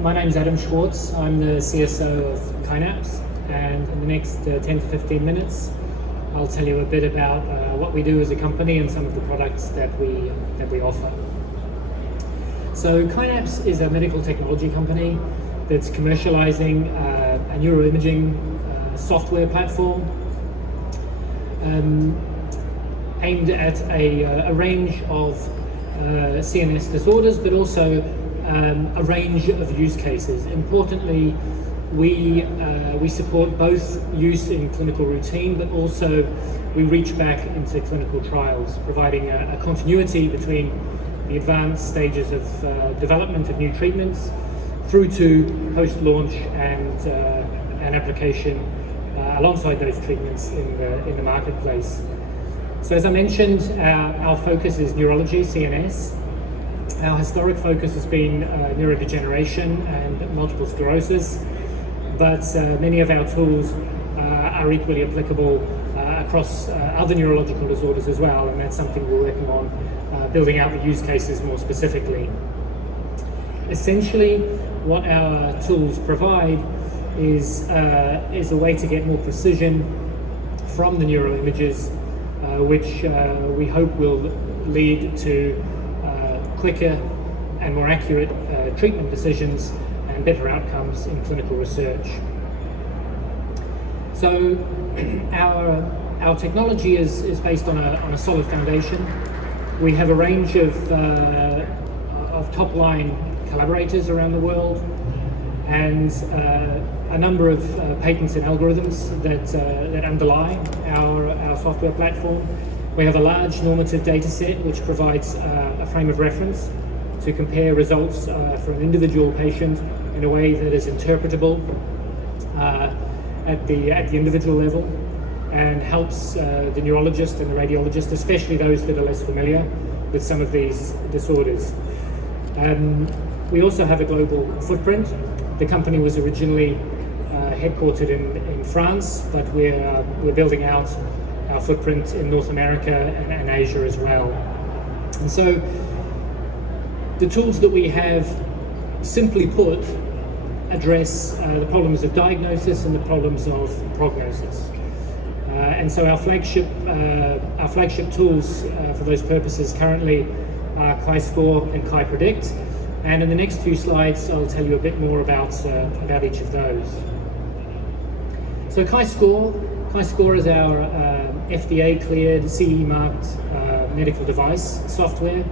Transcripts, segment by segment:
my name's Adam Schwartz. I'm the CSO of Qynapse, and in the next 10 to 15 minutes I'll tell you a bit about what we do as a company and some of the products that we offer. So Qynapse is a medical technology company that's commercializing a neuroimaging software platform aimed at a range of CNS disorders, but also a range of use cases. Importantly, we support both use in clinical routine, but also we reach back into clinical trials, providing a continuity between the advanced stages of development of new treatments through to post-launch and application alongside those treatments in the marketplace. So as I mentioned, our focus is neurology, CNS. Our historic focus has been neurodegeneration and multiple sclerosis, but many of our tools are equally applicable across other neurological disorders as well, and that's something we're working on, building out the use cases more specifically. Essentially, what our tools provide is a way to get more precision from the neuroimages, which we hope will lead to quicker and more accurate treatment decisions and better outcomes in clinical research. So our technology is based on a solid foundation. We have a range of top-line collaborators around the world, and a number of patents and algorithms that underlie our software platform. We have a large normative data set which provides a frame of reference to compare results for an individual patient in a way that is interpretable at the individual level, and helps the neurologist and the radiologist, especially those that are less familiar with some of these disorders. We also have a global footprint. The company was originally headquartered in France, but we're building out our footprint in North America and Asia as well. And so the tools that we have, simply put, address the problems of diagnosis and the problems of prognosis. And so our flagship tools for those purposes currently are Chi-Score and Chi-Predict. And in the next few slides, I'll tell you a bit more about each of those. So Chi-Score is our FDA-cleared, CE-marked medical device software,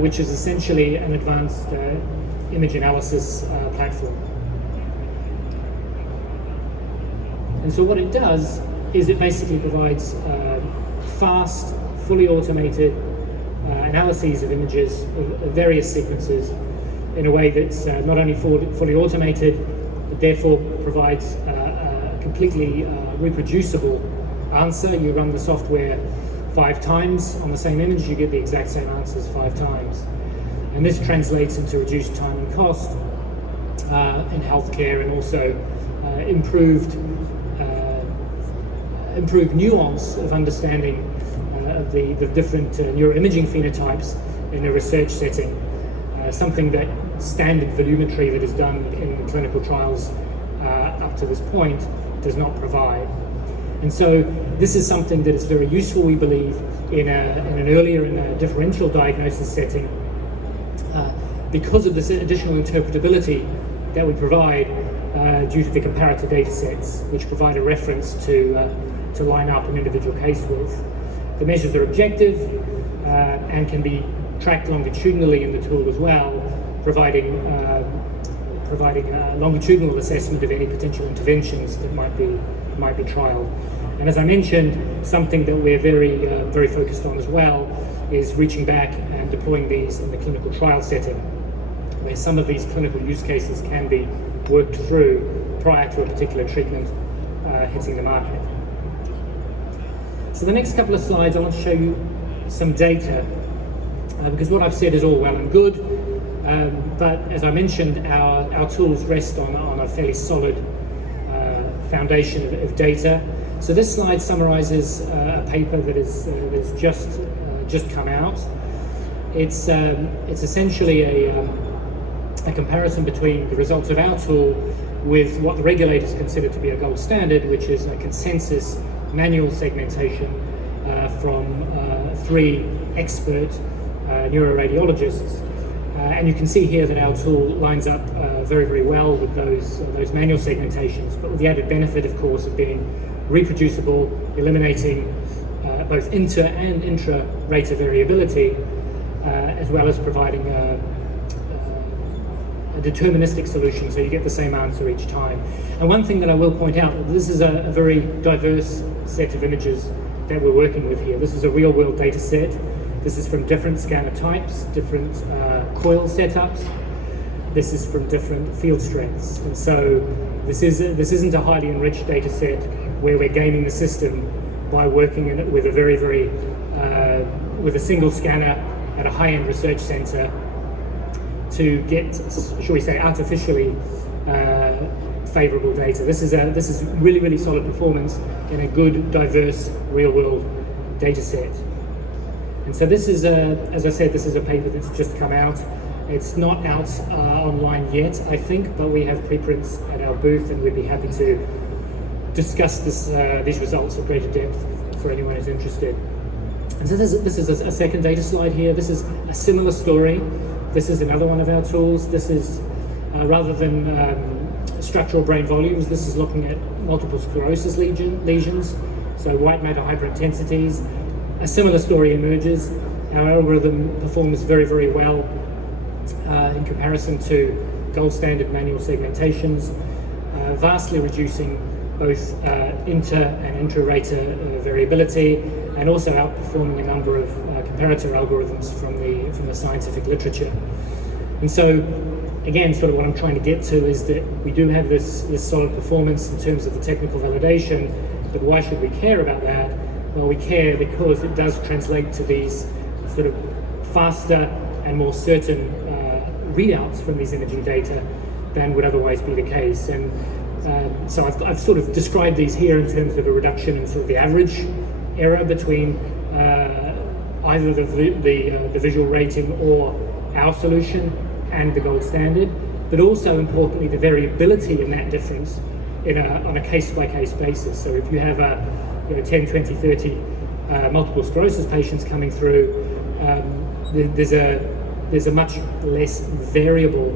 which is essentially an advanced image analysis platform. And so what it does is it basically provides fast, fully automated analyses of images of various sequences in a way that's not only fully automated, but therefore provides a completely reproducible answer. You run the software 5 times on the same image, you get the exact same answers 5 times. And this translates into reduced time and cost in healthcare, and also improved nuance of understanding of the different neuroimaging phenotypes in a research setting, something that standard volumetry that is done in clinical trials up to this point does not provide. And so this is something that is very useful, we believe, in an earlier and a differential diagnosis setting, because of this additional interpretability that we provide due to the comparator data sets, which provide a reference to line up an individual case with. The measures are objective and can be tracked longitudinally in the tool as well, providing a longitudinal assessment of any potential interventions that might be trialed. And as I mentioned, something that we're very focused on as well is reaching back and deploying these in the clinical trial setting, where some of these clinical use cases can be worked through prior to a particular treatment hitting the market. So the next couple of slides, I want to show you some data, because what I've said is all well and good, but as I mentioned, our tools rest on a fairly solid foundation of data. So this slide summarizes a paper that is just come out. It's essentially a comparison between the results of our tool with what the regulators consider to be a gold standard, which is a consensus manual segmentation from 3 expert neuroradiologists. And you can see here that our tool lines up very, very well with those manual segmentations, but with the added benefit, of course, of being reproducible, eliminating both inter and intra-rater variability, as well as providing a deterministic solution, so you get the same answer each time. And one thing that I will point out, this is a very diverse set of images that we're working with here. This is a real-world data set. This is from different scanner types, different coil setups. This is from different field strengths. And so this isn't a highly enriched data set where we're gaming the system by working in it with a with a single scanner at a high-end research center to get, shall we say, artificially favorable data. This is really, really solid performance in a good, diverse, real-world data set. And so this is, as I said, this is a paper that's just come out. It's not out online yet, I think, but we have preprints at our booth, and we'd be happy to discuss these results at greater depth for anyone who's interested. And so this is a second data slide here. This is a similar story. This is another one of our tools. This is, rather than structural brain volumes, this is looking at multiple sclerosis lesions, so white matter hyperintensities. A similar story emerges. Our algorithm performs very, very well in comparison to gold standard manual segmentations, vastly reducing both inter and intra-rater variability, and also outperforming a number of comparator algorithms from the scientific literature. And so, again, sort of what I'm trying to get to is that we do have this solid performance in terms of the technical validation, but why should we care about that? Well, we care because it does translate to these sort of faster and more certain readouts from these imaging data than would otherwise be the case. And so I've sort of described these here in terms of a reduction in sort of the average error between either the visual rating or our solution and the gold standard, but also importantly the variability in that difference on a case-by-case basis. So if you have 10, 20, 30 multiple sclerosis patients coming through, there's a much less variable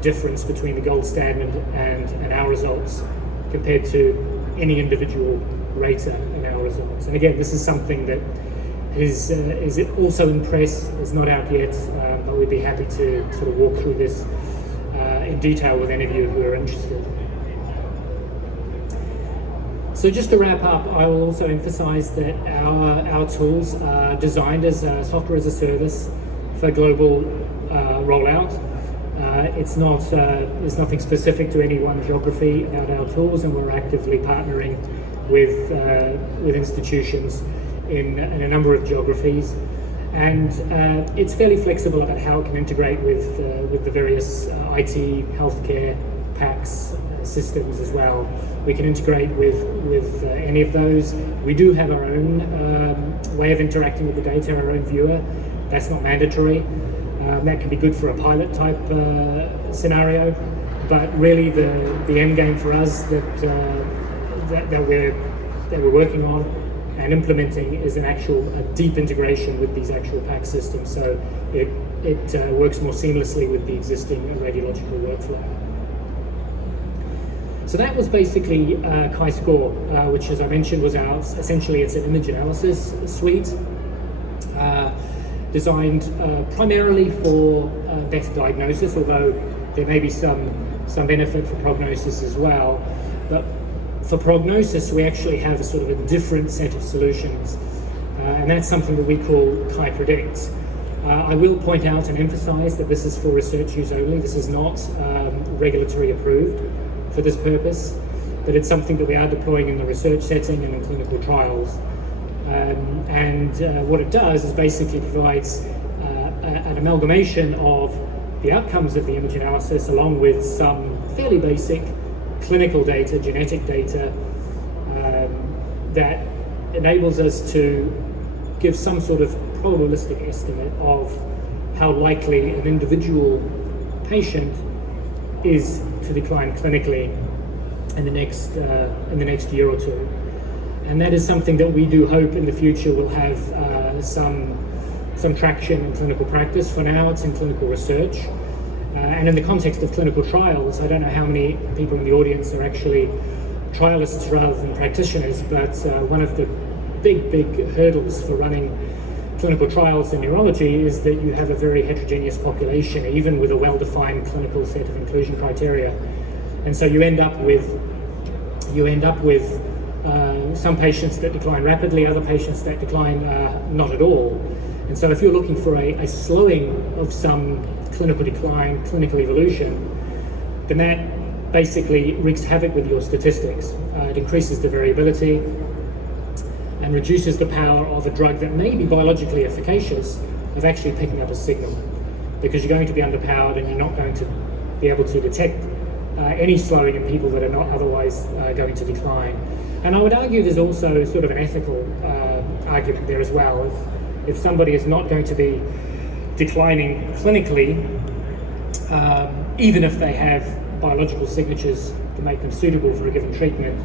difference between the gold standard and our results compared to any individual rater in our results. And again, this is something that is also in press, is not out yet, but we'd be happy to sort of walk through this in detail with any of you who are interested. So just to wrap up, I will also emphasize that our tools are designed as software as a service for global rollout. It's not, there's nothing specific to any one geography about our tools, and we're actively partnering with institutions in a number of geographies. And it's fairly flexible about how it can integrate with the various IT, healthcare, PACS systems as well. We can integrate with any of those. We do have our own way of interacting with the data, our own viewer. That's not mandatory. That can be good for a pilot type scenario, but really the end game for us that we're working on and implementing is a deep integration with these actual PACS systems, so it works more seamlessly with the existing radiological workflow. So that was basically Chi-Score, which, as I mentioned, was essentially it's an image analysis suite designed primarily for better diagnosis, although there may be some benefit for prognosis as well. But for prognosis, we actually have a sort of a different set of solutions, and that's something that we call Chi-Predict. I will point out and emphasize that this is for research use only. This is not regulatory approved for this purpose, but it's something that we are deploying in the research setting and in clinical trials. What it does is basically provides an amalgamation of the outcomes of the image analysis along with some fairly basic clinical data, genetic data, that enables us to give some sort of probabilistic estimate of how likely an individual patient is to decline clinically in the next year or two. And that is something that we do hope in the future will have some traction in clinical practice. For now, it's in clinical research. And in the context of clinical trials, I don't know how many people in the audience are actually trialists rather than practitioners, but one of the big hurdles for running clinical trials in neurology is that you have a very heterogeneous population, even with a well-defined clinical set of inclusion criteria. And so you end up with some patients that decline rapidly, other patients that decline not at all. And so if you're looking for a slowing of some clinical decline, clinical evolution, then that basically wreaks havoc with your statistics. It increases the variability and reduces the power of a drug that may be biologically efficacious of actually picking up a signal, because you're going to be underpowered and you're not going to be able to detect any slowing in people that are not otherwise going to decline. And I would argue there's also sort of an ethical argument there as well. If somebody is not going to be declining clinically, even if they have biological signatures to make them suitable for a given treatment,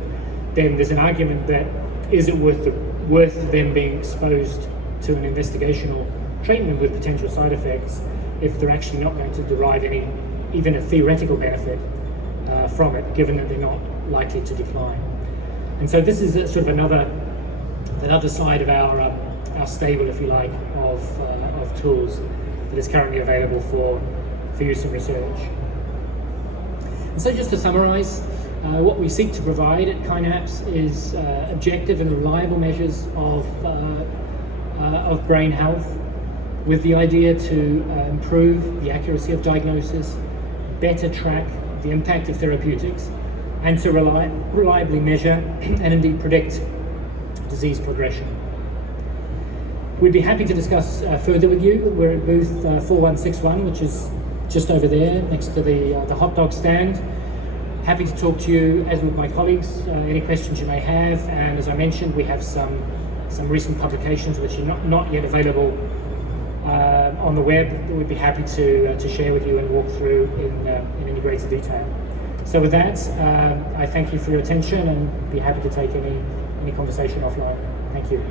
then there's an argument that is it worth them being exposed to an investigational treatment with potential side effects if they're actually not going to derive any, even a theoretical benefit from it, given that they're not likely to decline. And so this is sort of another side of our stable, if you like, of tools that is currently available for use in research. And so just to summarize, what we seek to provide at Qynapse is objective and reliable measures of brain health, with the idea to improve the accuracy of diagnosis, better track the impact of therapeutics, and to reliably measure and indeed predict disease progression. We'd be happy to discuss further with you. We're at booth 4161, which is just over there next to the hot dog stand. Happy to talk to you, as with my colleagues, any questions you may have. And as I mentioned, we have some recent publications which are not yet available on the web that we'd be happy to share with you and walk through in any greater detail. So with that, I thank you for your attention and be happy to take any conversation offline. Thank you.